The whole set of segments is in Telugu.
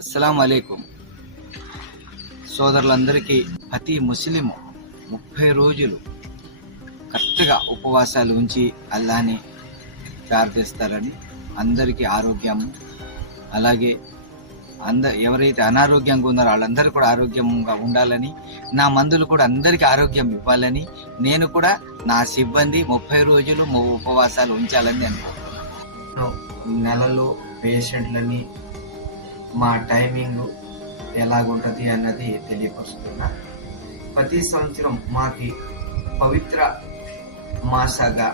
అస్సలం అలైకుం సోదరులందరికీ ప్రతి ముస్లిం ముప్పై రోజులు కరెక్ట్గా ఉపవాసాలు ఉంచి అల్లాని ప్రార్థిస్తారని అందరికీ ఆరోగ్యం అలాగే అంద ఎవరైతే అనారోగ్యంగా ఉన్నారో వాళ్ళందరూ కూడా ఆరోగ్యంగా ఉండాలని నా మందులు కూడా అందరికీ ఆరోగ్యం ఇవ్వాలని నేను కూడా నా సిబ్బంది ముప్పై రోజులు ఉపవాసాలు ఉంచాలని అనుకుంటున్నాను నెలలో పేషెంట్లని మా టైమింగ్ ఎలాగుంటది అన్నది తెలియపరుస్తున్నా. ప్రతి సంవత్సరం మాకి పవిత్ర మాసగా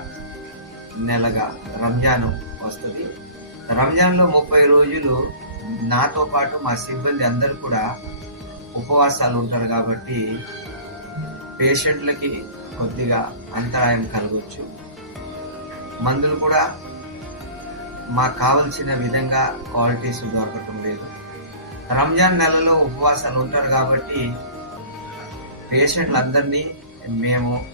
నెలగా రంజాన్ వస్తుంది. రంజాన్లో ముప్పై రోజులు నాతో పాటు మా సిబ్బంది అందరూ కూడా ఉపవాసాలు ఉంటారు కాబట్టి పేషెంట్లకి కొద్దిగా అంతరాయం కలగవచ్చు మందులు కూడా మాకు కావలసిన విధంగా క్వాలిటీస్ దొరకటం లేదు. రంజాన్ నెలలో ఉపవాసాలు ఉంటారు కాబట్టి పేషెంట్లందరినీ మేము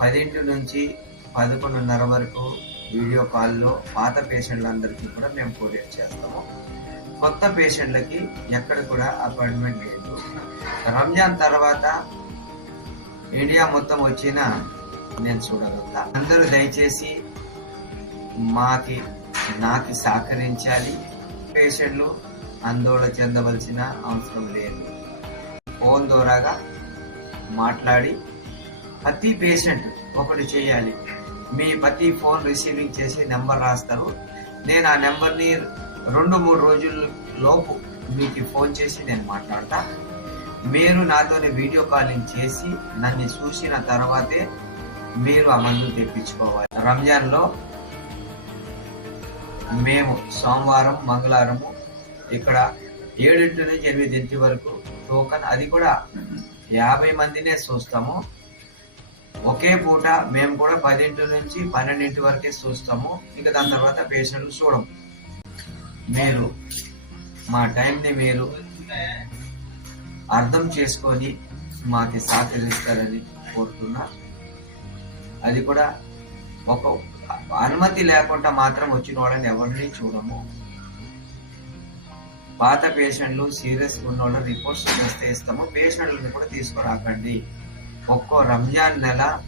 పదింటి నుంచి పదకొండున్నర వరకు వీడియో కాల్లో పాత పేషెంట్లందరికీ కూడా మేము కొరియర్ చేస్తాము. కొత్త పేషెంట్లకి ఎక్కడ కూడా అపాయింట్మెంట్ లేదు. రంజాన్ తర్వాత ఇండియా మొత్తం వచ్చినా నేను చూడగలుగుతా. అందరూ దయచేసి మాకి నాకు సహకరించాలి. పేషెంట్లు ఆందోళన చెందవలసిన అవసరం లేదు. ఫోన్ ద్వారాగా మాట్లాడి ప్రతి పేషెంట్ ఒకటి చేయాలి. మీ ప్రతి ఫోన్ రిసీవింగ్ చేసి నెంబర్ రాస్తారు. నేను ఆ నెంబర్ని రెండు మూడు రోజుల లోపు మీకు ఫోన్ చేసి నేను మాట్లాడతా. మీరు నాతోనే వీడియో కాలింగ్ చేసి నన్ను చూసిన తర్వాతే మీరు ఆ మందు తెప్పించుకోవాలి. రంజాన్లో మేము సోమవారం మంగళవారము ఇక్కడ ఏడింటి నుంచి ఎనిమిదింటి వరకు టోకన్ అది కూడా యాభై మందినే చూస్తాము. ఒకే పూట మేము కూడా పదింటి నుంచి పన్నెండింటి వరకే చూస్తాము. ఇంకా దాని తర్వాత పేషెంట్లు చూడం మీరు మా టైంని మీరు అర్థం చేసుకొని మాకు సహకరిస్తారని కోరుతున్నా. అది కూడా ఒక అనుమతి లేకుండా మాత్రం వచ్చిన వాళ్ళని ఎవరిని చూడము. పాత పేషెంట్లు సీరియస్ ఉన్న వాళ్ళ రిపోర్ట్స్ చేస్తే ఇస్తాము. పేషెంట్లను కూడా తీసుకురాకండి. ఒక్కో రంజాన్ నెల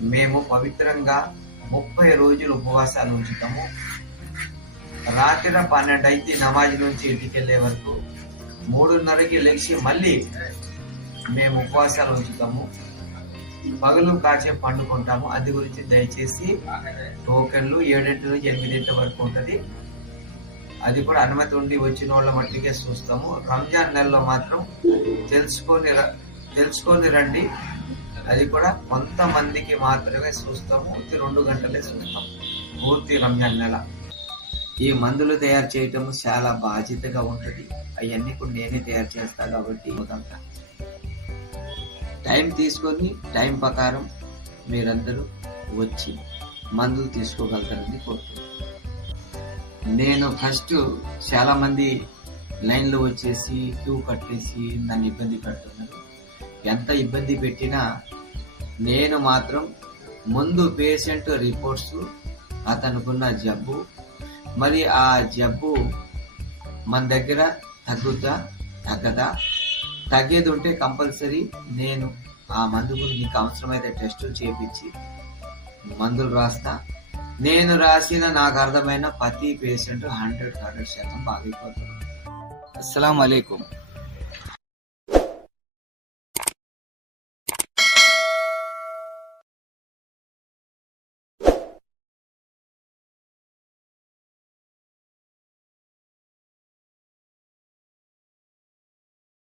మేము పవిత్రంగా ముప్పై రోజులు ఉపవాసాలు ఉంచుతాము. రాత్రి పన్నెండు అయితే నమాజ్ నుంచి ఇంటికి వెళ్ళే వరకు మూడున్నరకి లెగిసి మళ్ళీ మేము ఉపవాసాలు ఉంచుతాము. పగలు కాసేపు పండుకుంటాము. అది గురించి దయచేసి టోకెన్లు ఏడింటి నుంచి ఎనిమిదింటి వరకు ఉంటుంది. అది కూడా అనుమతి ఉండి వచ్చిన వాళ్ళ మట్టికే చూస్తాము. రంజాన్ నెలలో మాత్రం తెలుసుకొని తెలుసుకొని రండి. అది కూడా కొంతమందికి మాత్రమే చూస్తాము. రెండు గంటలే చూస్తాం పూర్తి రంజాన్ నెల. ఈ మందులు తయారు చేయటం చాలా బాధ్యతగా ఉంటుంది. అవన్నీ కూడా నేనే తయారు చేస్తాను కాబట్టి టైం తీసుకొని టైం ప్రకారం మీరందరూ వచ్చి మందులు తీసుకోగలుగుతారని కోరుతున్నాను. నేను ఫస్ట్ చాలామంది లైన్లో వచ్చేసి క్యూ కట్టేసి నన్ను ఇబ్బంది పెడుతున్నారు. ఎంత ఇబ్బంది పెట్టినా నేను మాత్రం ముందు పేషెంట్ రిపోర్ట్స్ అతనుకున్న జబ్బు మరి ఆ జబ్బు మన దగ్గర తగ్గుతా తగ్గదా? తగ్గేది ఉంటే కంపల్సరీ నేను ఆ మందు గురించి నీకు అవసరమైతే టెస్టులు చేపించి మందులు రాస్తా. నేను రాసిన నాకు అర్థమైన ప్రతి పేషెంట్ హండ్రెడ్ హండ్రెడ్ శాతం బాగైపోతారు అస్సలం అలైకుం